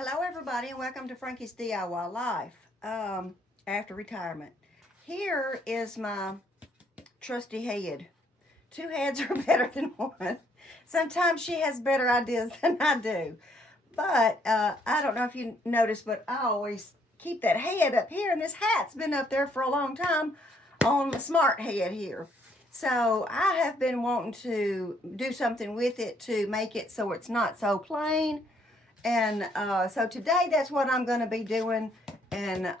Hello everybody and welcome to Frankie's DIY Life after retirement. Here is my trusty head. Two heads are better than one. Sometimes she has better ideas than I do. But I don't know if you noticed, but I always keep that head up here, and this hat's been up there for a long time on the smart head here. So I have been wanting to do something with it to make it so it's not so plain, and so today that's what I'm going to be doing, and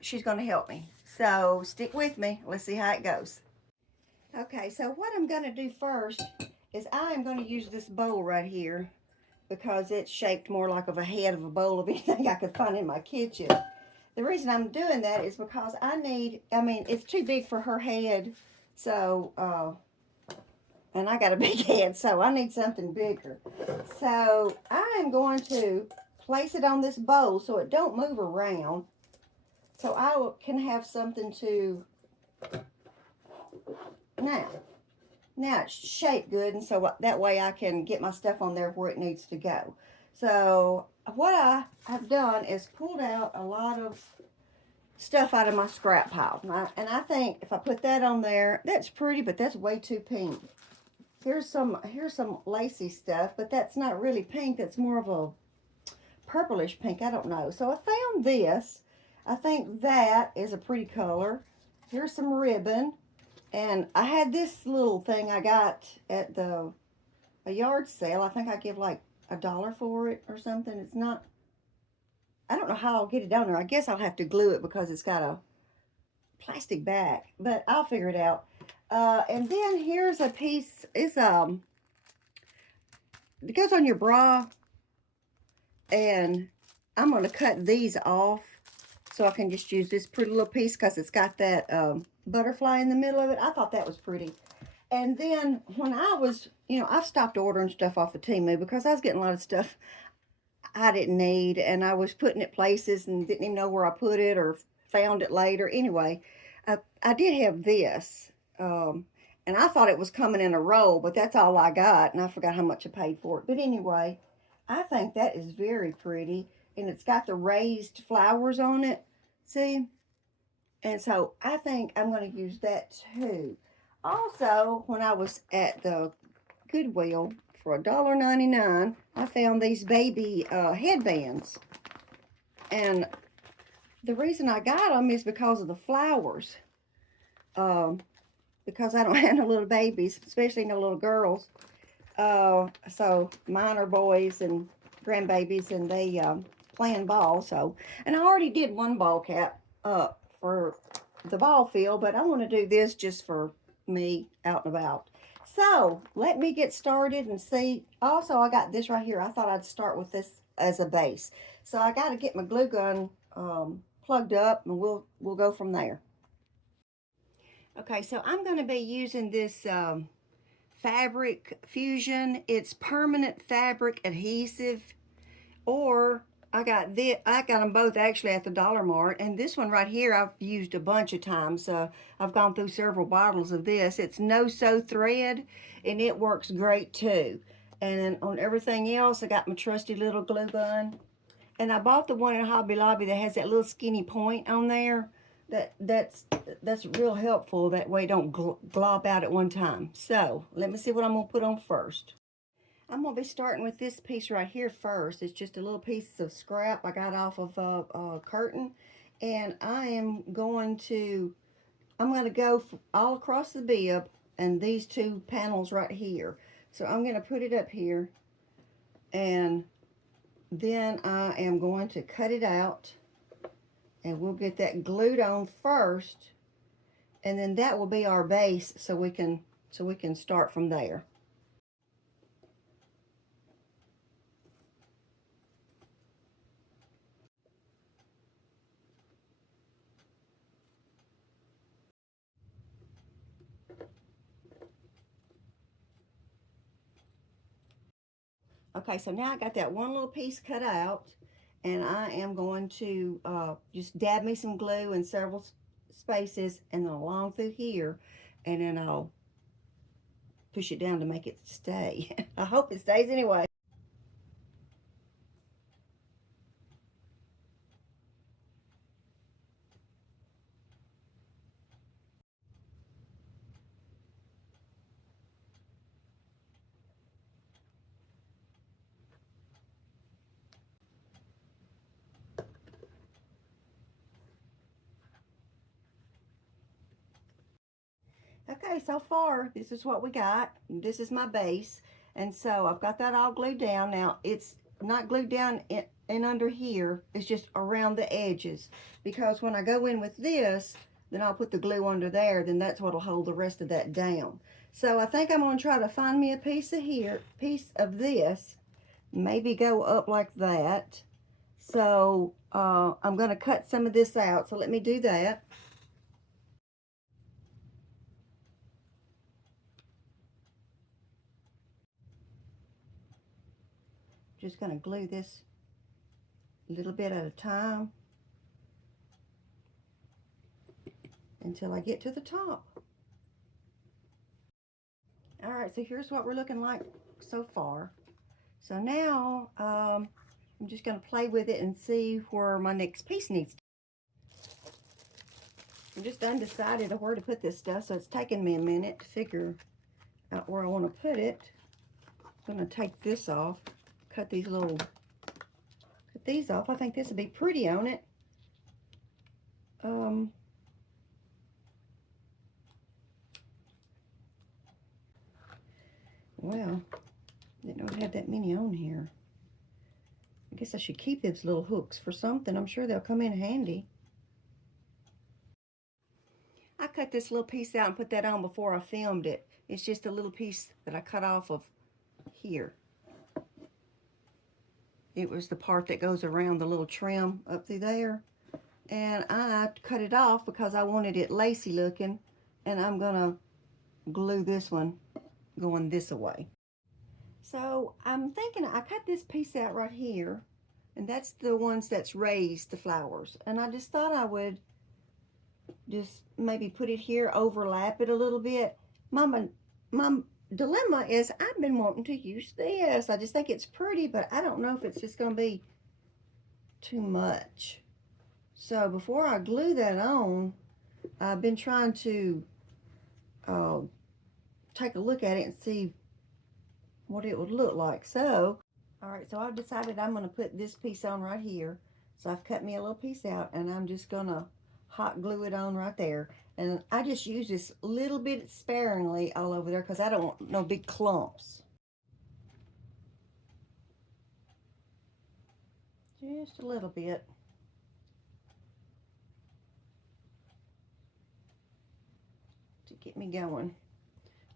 she's going to help me. So stick with me. Let's see how it goes. Okay, so what I'm going to do first is I am going to use this bowl right here because it's shaped more like of a head of a bowl of anything I could find in my kitchen. The reason I'm doing that is because it's too big for her head, so and I got a big head, so I need something bigger. So I am going to place it on this bowl so it don't move around, so I can have something to, now it's shaped good, and so that way I can get my stuff on there where it needs to go. So what I have done is pulled out a lot of stuff out of my scrap pile, and I think if I put that on there, that's pretty, but that's way too pink. Here's some lacy stuff, but that's not really pink. That's more of a purplish pink. I don't know. So I found this. I think that is a pretty color. Here's some ribbon. And I had this little thing I got at a yard sale. I think I give like $1 for it or something. It's not, I don't know how I'll get it down there. I guess I'll have to glue it because it's got a plastic back, but I'll figure it out. And then here's a piece. It goes on your bra, and I'm going to cut these off so I can just use this pretty little piece because it's got that butterfly in the middle of it. I thought that was pretty. And then when I was, I've stopped ordering stuff off of Temu because I was getting a lot of stuff I didn't need, and I was putting it places and didn't even know where I put it or found it later. Anyway, I did have this. And I thought it was coming in a roll, but that's all I got, and I forgot how much I paid for it. But anyway, I think that is very pretty, and it's got the raised flowers on it, see? And so I think I'm going to use that too. Also, when I was at the Goodwill for $1.99, I found these baby headbands, and the reason I got them is because of the flowers. Because I don't have no little babies, especially no little girls. So mine are boys and grandbabies, and they playing ball. So, and I already did one ball cap up for the ball field, but I want to do this just for me out and about. So let me get started and see. Also, I got this right here. I thought I'd start with this as a base. So I got to get my glue gun plugged up, and we'll go from there. Okay, so I'm going to be using this Fabric Fusion. It's permanent fabric adhesive, or I got them both actually at the Dollar Mart, and this one right here I've used a bunch of times. I've gone through several bottles of this. It's no sew thread, and it works great too. And on everything else, I got my trusty little glue gun, and I bought the one at Hobby Lobby that has that little skinny point on there. That's real helpful. That way it don't glob out at one time. So let me see what I'm going to put on first. I'm going to be starting with this piece right here first. It's just a little piece of scrap I got off of a curtain. And I'm going to go all across the bib and these two panels right here. So I'm going to put it up here, and then I am going to cut it out. And we'll get that glued on first, and then that will be our base, so we can start from there. Okay, so now I got that one little piece cut out, and I am going to just dab me some glue in several spaces and then along through here, and then I'll push it down to make it stay. I hope it stays anyway. Okay, so far, this is what we got. This is my base. And so I've got that all glued down. Now, it's not glued down in under here. It's just around the edges. Because when I go in with this, then I'll put the glue under there. Then that's what'll hold the rest of that down. So I think I'm going to try to find me a piece of this. Maybe go up like that. So I'm going to cut some of this out. So let me do that. Just going to glue this a little bit at a time until I get to the top. All right, so here's what we're looking like so far. So now I'm just going to play with it and see where my next piece needs to. I'm just undecided of where to put this stuff, so it's taking me a minute to figure out where I want to put it. I'm going to take this off, cut these off. I think this would be pretty on it. Well, didn't know it had that many on here. I guess I should keep these little hooks for something. I'm sure they'll come in handy. I cut this little piece out and put that on before I filmed it. It's just a little piece that I cut off of here. It was the part that goes around the little trim up through there. And I cut it off because I wanted it lacy looking. And I'm gonna glue this one going this way. So I'm thinking I cut this piece out right here. And that's the ones that's raised, the flowers. And I just thought I would just maybe put it here, overlap it a little bit. My dilemma is I've been wanting to use this. I just think it's pretty, but I don't know if it's just going to be too much. So before I glue that on, I've been trying to take a look at it and see what it would look like. So, all right, so I've decided I'm going to put this piece on right here. So I've cut me a little piece out, and I'm just going to hot glue it on right there. And I just use this little bit sparingly all over there because I don't want no big clumps. Just a little bit. To get me going.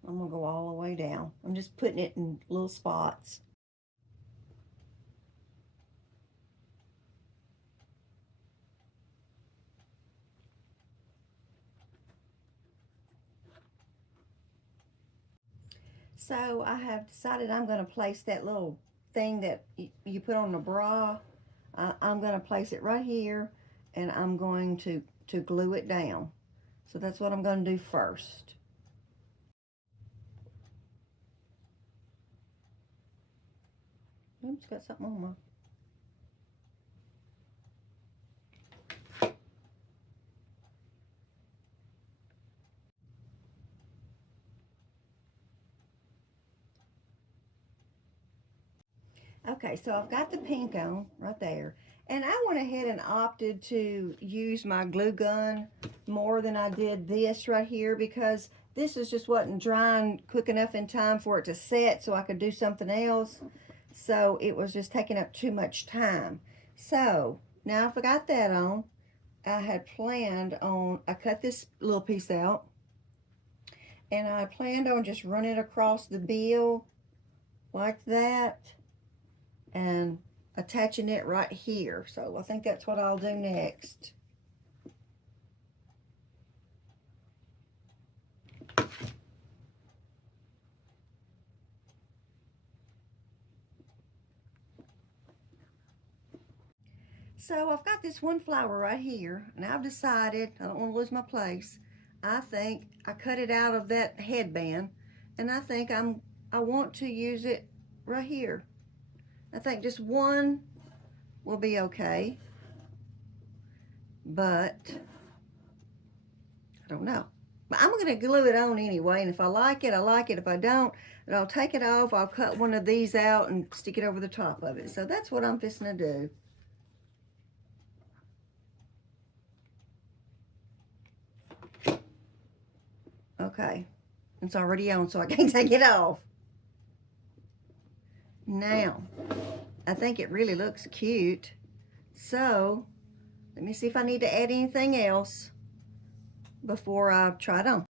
I'm going to go all the way down. I'm just putting it in little spots. So I have decided I'm going to place that little thing that you put on the bra. I'm going to place it right here, and I'm going to glue it down. So that's what I'm going to do first. Oops, got something on my... Okay, so I've got the pink on right there. And I went ahead and opted to use my glue gun more than I did this right here because this is just wasn't drying quick enough in time for it to set so I could do something else. So it was just taking up too much time. So now I've got that on. I had planned on, I cut this little piece out. And I planned on just running it across the bill like that. And attaching it right here. So I think that's what I'll do next. So I've got this one flower right here, and I've decided, I don't want to lose my place. I think I cut it out of that headband, and I think I want to use it right here. I think just one will be okay, but I don't know. But I'm going to glue it on anyway, and if I like it, I like it. If I don't, then I'll take it off. I'll cut one of these out and stick it over the top of it. So that's what I'm fixing to do. Okay, it's already on, so I can't take it off. Now, I think it really looks cute. So, let me see if I need to add anything else before I try it on.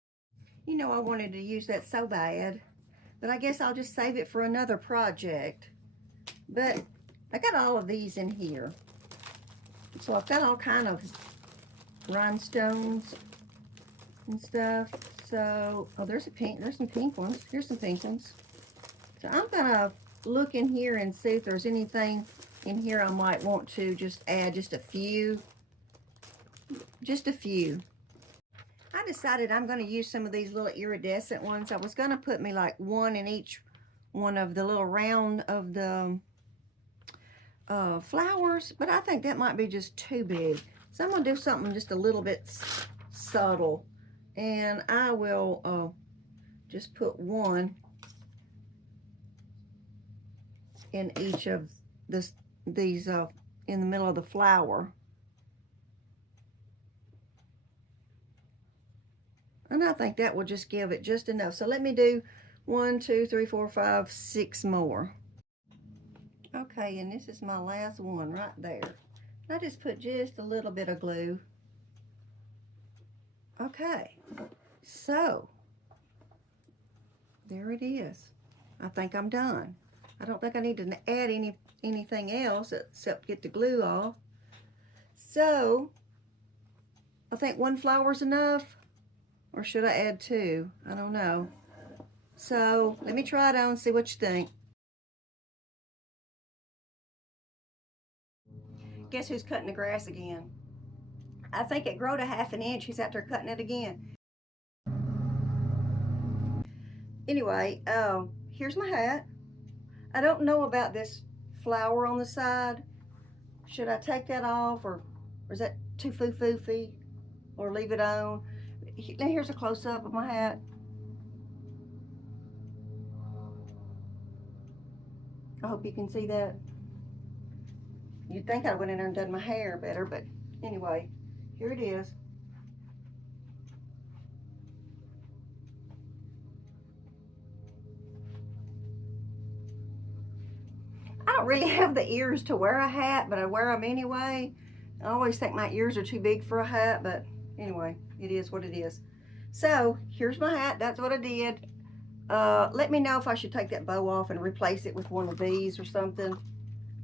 You know, I wanted to use that so bad, but I guess I'll just save it for another project. But I got all of these in here. So I've got all kind of rhinestones and stuff. So, oh, there's some pink ones. Here's some pink ones. So I'm gonna look in here and see if there's anything in here I might want to just add just a few. I decided I'm going to use some of these little iridescent ones. I was going to put me like one in each one of the little round of the flowers, but I think that might be just too big. So I'm going to do something just a little bit subtle, and I will just put one in each of these in the middle of the flower. And I think that will just give it just enough. So let me do 1, 2, 3, 4, 5, 6 more. Okay, and this is my last one right there. I just put just a little bit of glue. Okay, so there it is. I think I'm done. I don't think I need to add anything else except get the glue off. So I think one flower's enough. Or should I add 2? I don't know. So let me try it on and see what you think. Guess who's cutting the grass again? I think it grew to 1/2 inch. He's out there cutting it again. Anyway, here's my hat. I don't know about this flower on the side. Should I take that off, or is that too foo-foo-fy? Or leave it on? Here's a close-up of my hat. I hope you can see that. You'd think I went in there and done my hair better, but anyway, here it is. I don't really have the ears to wear a hat, but I wear them anyway. I always think my ears are too big for a hat, but anyway, it is what it is. So here's my hat. That's what I did. Let me know if I should take that bow off and replace it with one of these or something,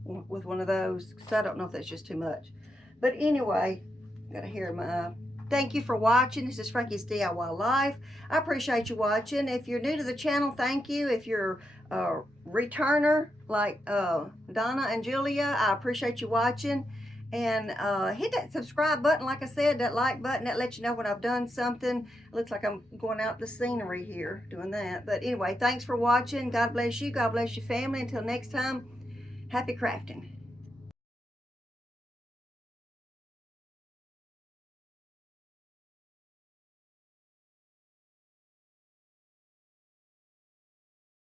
with one of those, because I don't know if that's just too much. But anyway, got a hair in my eye. Thank you for watching. This is Frankie's DIY Life. I appreciate you watching. If you're new to the channel, thank you. If you're a returner like Donna and Julia, I appreciate you watching. And hit that subscribe button, like I said, that like button, that lets you know when I've done something. It looks like I'm going out the scenery here doing that. But anyway, thanks for watching. God bless you. God bless your family. Until next time, happy crafting.